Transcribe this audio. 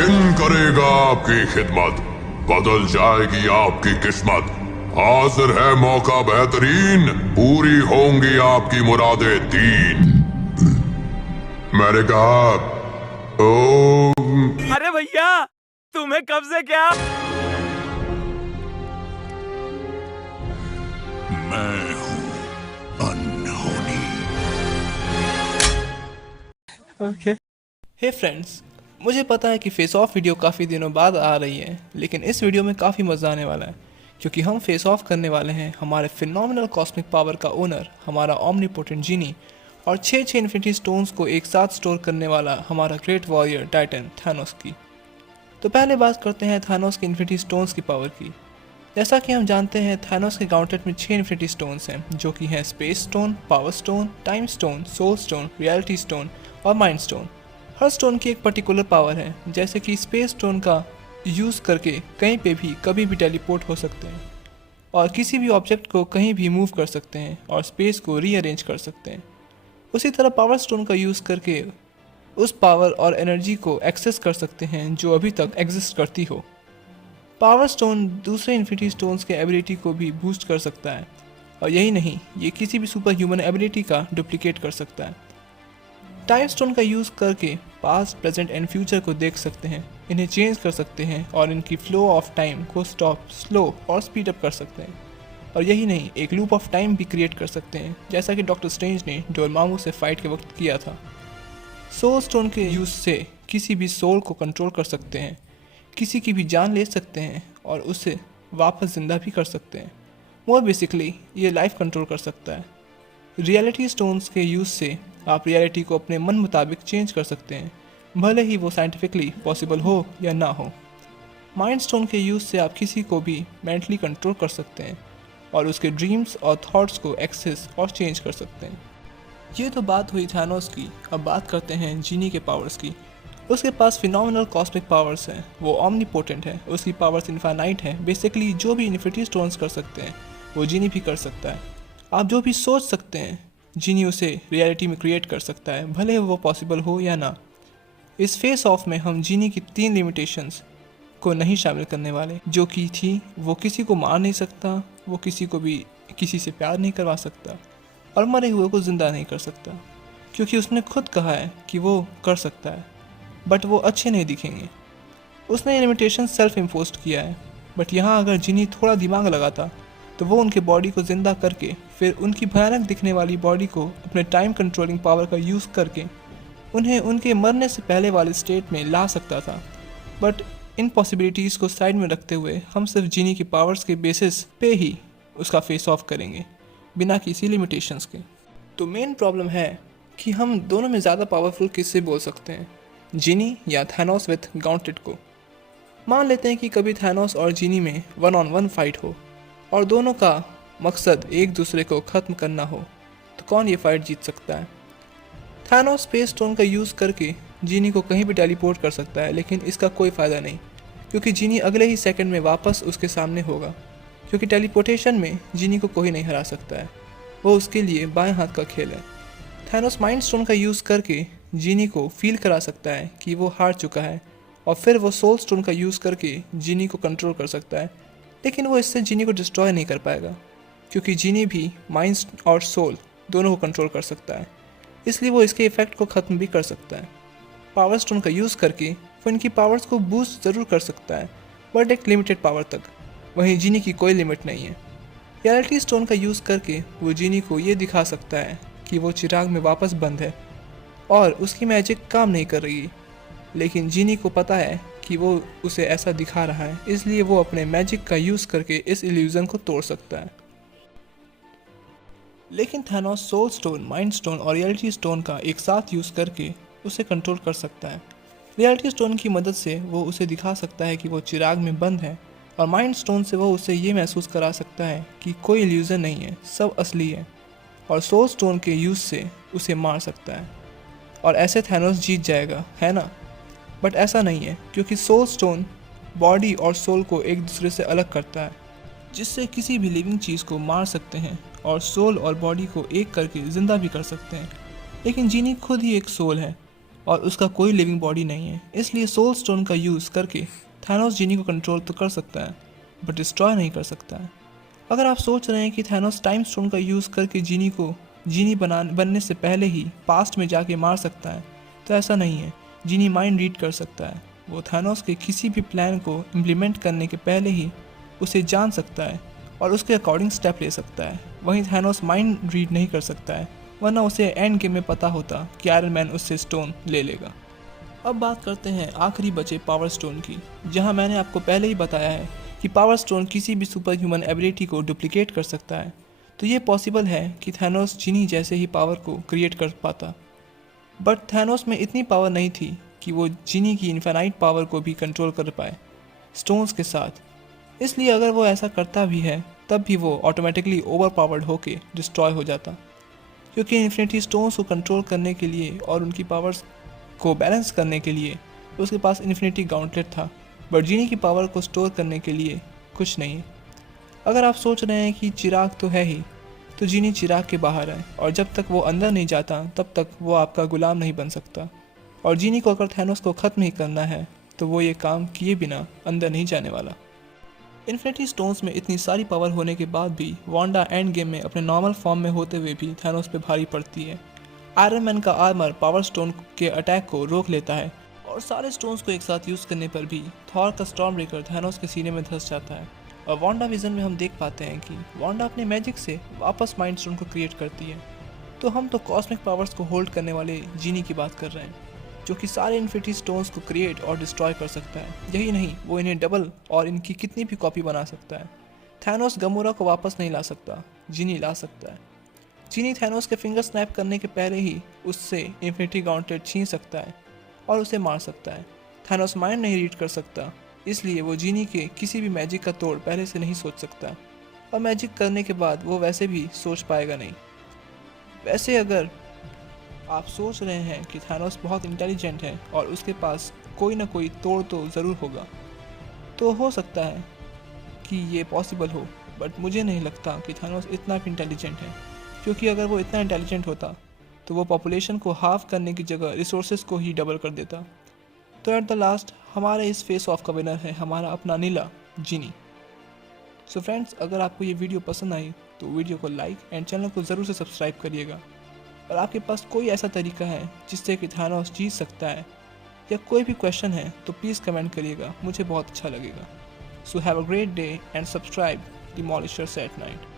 जिन करेगा आपकी खिदमत, बदल जाएगी आपकी किस्मत। हाजिर है मौका बेहतरीन, पूरी होंगी आपकी मुरादें तीन। मैंने कहा ओ अरे भैया, तुम्हें कब से क्या? मैं हूँ अनहोनी। ओके। हे फ्रेंड्स, मुझे पता है कि फेस ऑफ वीडियो काफ़ी दिनों बाद आ रही है, लेकिन इस वीडियो में काफ़ी मज़ा आने वाला है क्योंकि हम फेस ऑफ करने वाले हैं हमारे फिनोमिनल कॉस्मिक पावर का ओनर, हमारा ओमनीपोटेंट जीनी, और 6 इन्फिनिटी स्टोन्स को एक साथ स्टोर करने वाला हमारा ग्रेट वॉरियर टाइटन थानोस की। तो पहले बात करते हैं थानोस के इन्फिनिटी स्टोन्स की पावर की। जैसा कि हम जानते हैं, थानोस के गॉन्टलेट में 6 इन्फिनिटी स्टोन्स हैं, जो कि हैं space stone, power stone, time stone, soul stone, reality stone और माइंड स्टोन। हर स्टोन की एक पर्टिकुलर पावर है, जैसे कि स्पेस स्टोन का यूज़ करके कहीं पे भी कभी भी टेलीपोर्ट हो सकते हैं और किसी भी ऑब्जेक्ट को कहीं भी मूव कर सकते हैं और स्पेस को रीअरेंज कर सकते हैं। उसी तरह पावर स्टोन का यूज़ करके उस पावर और एनर्जी को एक्सेस कर सकते हैं जो अभी तक एग्जिस्ट करती हो। पावर स्टोन दूसरे इन्फिनिटी स्टोन्स के एबिलिटी को भी बूस्ट कर सकता है, और यही नहीं, ये किसी भी सुपर ह्यूमन एबिलिटी का डुप्लीकेट कर सकता है। टाइम स्टोन का यूज़ करके पास्ट, प्रेजेंट एंड फ्यूचर को देख सकते हैं, इन्हें चेंज कर सकते हैं और इनकी फ्लो ऑफ टाइम को स्टॉप, स्लो और स्पीड अप कर सकते हैं। और यही नहीं, एक लूप ऑफ टाइम भी क्रिएट कर सकते हैं, जैसा कि डॉक्टर स्ट्रेंज ने डोरमामू से फाइट के वक्त किया था। सोल स्टोन के यूज़ से किसी भी सोल को कंट्रोल कर सकते हैं, किसी की भी जान ले सकते हैं और उसे वापस ज़िंदा भी कर सकते हैं। मोर बेसिकली ये लाइफ कंट्रोल कर सकता है। रियलिटी स्टोन्स के यूज़ से आप रियलिटी को अपने मन मुताबिक चेंज कर सकते हैं, भले ही वो साइंटिफिकली पॉसिबल हो या ना हो। माइंड स्टोन के यूज़ से आप किसी को भी मेंटली कंट्रोल कर सकते हैं और उसके ड्रीम्स और थॉट्स को एक्सेस और चेंज कर सकते हैं। ये तो बात हुई थानोस की। अब बात करते हैं जीनी के पावर्स की। उसके पास फिनोमिनल कॉस्मिक पावर्स हैं, वो ओमनीपोटेंट है, उसकी पावर्स इनफाइनाइट है। बेसिकली जो भी इन्फिनिटी स्टोन्स कर सकते हैं वो जीनी भी कर सकता है। आप जो भी सोच सकते हैं जीनी उसे रियलिटी में क्रिएट कर सकता है, भले वो पॉसिबल हो या ना। इस फेस ऑफ में हम जीनी की 3 लिमिटेशंस को नहीं शामिल करने वाले, जो कि थी वो किसी को मार नहीं सकता, वो किसी को भी किसी से प्यार नहीं करवा सकता और मरे हुए को ज़िंदा नहीं कर सकता, क्योंकि उसने खुद कहा है कि वो कर सकता है, बट वो अच्छे नहीं दिखेंगे। उसने ये लिमिटेशन सेल्फ इम्पोज किया है, बट यहाँ अगर जीनी थोड़ा दिमाग लगाता तो वो उनके बॉडी को ज़िंदा करके फिर उनकी भयानक दिखने वाली बॉडी को अपने टाइम कंट्रोलिंग पावर का यूज़ करके उन्हें उनके मरने से पहले वाले स्टेट में ला सकता था। बट इन पॉसिबिलिटीज़ को साइड में रखते हुए हम सिर्फ जीनी की पावर्स के बेसिस पे ही उसका फेस ऑफ करेंगे, बिना किसी लिमिटेशंस के। तो मेन प्रॉब्लम है कि हम दोनों में ज़्यादा पावरफुल किससे बोल सकते हैं, जीनी या थानोस विथ गॉन्टलेट को। मान लेते हैं कि कभी थानोस और जीनी में 1-on-1 फाइट हो और दोनों का मकसद एक दूसरे को ख़त्म करना हो, तो कौन ये फाइट जीत सकता है? थानोस स्पेस स्टोन का यूज़ करके जीनी को कहीं भी टेलीपोर्ट कर सकता है, लेकिन इसका कोई फ़ायदा नहीं, क्योंकि जीनी अगले ही सेकंड में वापस उसके सामने होगा, क्योंकि टेलीपोर्टेशन में जीनी को कोई नहीं हरा सकता है, वो उसके लिए बाएं हाथ का खेल है। थानोस माइंड स्टोन का यूज़ करके जीनी को फील करा सकता है कि वो हार चुका है, और फिर वो सोल स्टोन का यूज़ करके जीनी को कंट्रोल कर सकता है, लेकिन वो इससे जीनी को डिस्ट्रॉय नहीं कर पाएगा, क्योंकि जीनी भी माइंड और सोल दोनों को कंट्रोल कर सकता है, इसलिए वो इसके इफ़ेक्ट को ख़त्म भी कर सकता है। पावर स्टोन का यूज़ करके वो इनकी पावर्स को बूस्ट ज़रूर कर सकता है, बट एक लिमिटेड पावर तक। वहीं जीनी की कोई लिमिट नहीं है। रियलिटी स्टोन का यूज़ करके वो जीनी को ये दिखा सकता है कि वो चिराग में वापस बंद है और उसकी मैजिक काम नहीं कर रही, लेकिन जीनी को पता है कि वो उसे ऐसा दिखा रहा है, इसलिए वो अपने मैजिक का यूज़ करके इस इल्यूज़न को तोड़ सकता है। लेकिन Thanos soul stone, mind stone और रियलिटी स्टोन का एक साथ यूज़ करके उसे कंट्रोल कर सकता है। रियलिटी स्टोन की मदद से वो उसे दिखा सकता है कि वो चिराग में बंद है, और माइंड स्टोन से वो उसे ये महसूस करा सकता है कि कोई इल्यूज़न नहीं है, सब असली है। और सोल स्टोन के यूज़ से उसे मार सकता है, और ऐसे थानोस जीत जाएगा, है ना? बट ऐसा नहीं है, क्योंकि सोल स्टोन बॉडी और सोल को एक दूसरे से अलग करता है, जिससे किसी भी लिविंग चीज़ को मार सकते हैं और सोल और बॉडी को एक करके ज़िंदा भी कर सकते हैं। लेकिन जीनी खुद ही एक सोल है, और उसका कोई लिविंग बॉडी नहीं है, इसलिए सोल स्टोन का यूज़ करके थैनोस जीनी को कंट्रोल तो कर सकता है बट डिस्ट्रॉय नहीं कर सकता है। अगर आप सोच रहे हैं कि थैनोस टाइम स्टोन का यूज़ करके जीनी को जीनी बनने से पहले ही पास्ट में जाके मार सकता है, तो ऐसा नहीं है। जीनी माइंड रीड कर सकता है। वो थैनोस के किसी भी प्लान को इम्प्लीमेंट करने के पहले ही उसे जान सकता है और उसके अकॉर्डिंग स्टेप ले सकता है। वहीं थैनोस माइंड रीड नहीं कर सकता है, वरना उसे एंड गेम में पता होता कि आयरन मैन उससे स्टोन ले लेगा। अब बात करते हैं आखिरी बचे पावर स्टोन की, जहां मैंने आपको पहले ही बताया है कि पावर स्टोन किसी भी सुपर ह्यूमन एबिलिटी को डुप्लीकेट कर सकता है। तो ये पॉसिबल है कि थैनोस जीनी जैसे ही पावर को क्रिएट कर पाता, बट थैनोस में इतनी पावर नहीं थी कि वो जीनी की इन्फिनाइट पावर को भी कंट्रोल कर पाए स्टोन्स के साथ। इसलिए अगर वो ऐसा करता भी है तब भी वो ऑटोमेटिकली ओवर पावर्ड होके डिस्ट्रॉय हो जाता, क्योंकि इन्फिनिटी स्टोन्स को कंट्रोल करने के लिए और उनकी पावर्स को बैलेंस करने के लिए उसके पास इन्फिनिटी गाउंटलेट था, बट जीनी की पावर को स्टोर करने के लिए कुछ नहीं। अगर आप सोच रहे हैं कि चिराग तो है ही, तो जीनी चिराग के बाहर है और जब तक वो अंदर नहीं जाता तब तक वो आपका गुलाम नहीं बन सकता। और जीनी को अगर थैनोस को ख़त्म ही करना है तो वो ये काम किए बिना अंदर नहीं जाने वाला। इन्फिनिटी स्टोन्स में इतनी सारी पावर होने के बाद भी वांडा एंड गेम में अपने नॉर्मल फॉर्म में होते हुए भी थैनोस पे भारी पड़ती है। आयरन मैन का आर्मर पावर स्टोन के अटैक को रोक लेता है और सारे स्टोन्स को एक साथ यूज़ करने पर भी थॉर का स्टॉर्म ब्रेकर थैनोस के सीने में धंस जाता है। और वांडा विजन में हम देख पाते हैं कि वांडा अपने मैजिक से वापस माइंड स्टोन को क्रिएट करती है। तो हम तो कॉस्मिक पावर्स को होल्ड करने वाले जीनी की बात कर रहे हैं, जो कि सारे इन्फिनिटी स्टोन्स को क्रिएट और डिस्ट्रॉय कर सकता है। यही नहीं, वो इन्हें डबल और इनकी कितनी भी कॉपी बना सकता है। थैनोस गमोरा को वापस नहीं ला सकता, जीनी ला सकता है। जीनी थैनोस के फिंगर स्नैप करने के पहले ही उससे इन्फिनिटी गाउंटलेट छीन सकता है और उसे मार सकता है। थैनोस माइंड नहीं रीड कर सकता, इसलिए वो जीनी के किसी भी मैजिक का तोड़ पहले से नहीं सोच सकता, और मैजिक करने के बाद वो वैसे भी सोच पाएगा नहीं। वैसे अगर आप सोच रहे हैं कि थैनोस बहुत इंटेलिजेंट है और उसके पास कोई ना कोई तोड़ तो ज़रूर होगा, तो हो सकता है कि ये पॉसिबल हो, बट मुझे नहीं लगता कि थैनोस इतना भी इंटेलिजेंट है, क्योंकि अगर वो इतना इंटेलिजेंट होता तो वो पॉपुलेशन को हाफ करने की जगह रिसोर्सेज को ही डबल कर देता। तो एट द लास्ट हमारे इस फेस ऑफ का विनर है हमारा अपना नीला जीनी। सो फ्रेंड्स, अगर आपको ये वीडियो पसंद आई तो वीडियो को लाइक एंड चैनल को ज़रूर से सब्सक्राइब करिएगा। और आपके पास कोई ऐसा तरीका है जिससे कि थैनोस जीत सकता है, या कोई भी क्वेश्चन है तो प्लीज़ कमेंट करिएगा, मुझे बहुत अच्छा लगेगा। So have a great day and subscribe demolishers at night.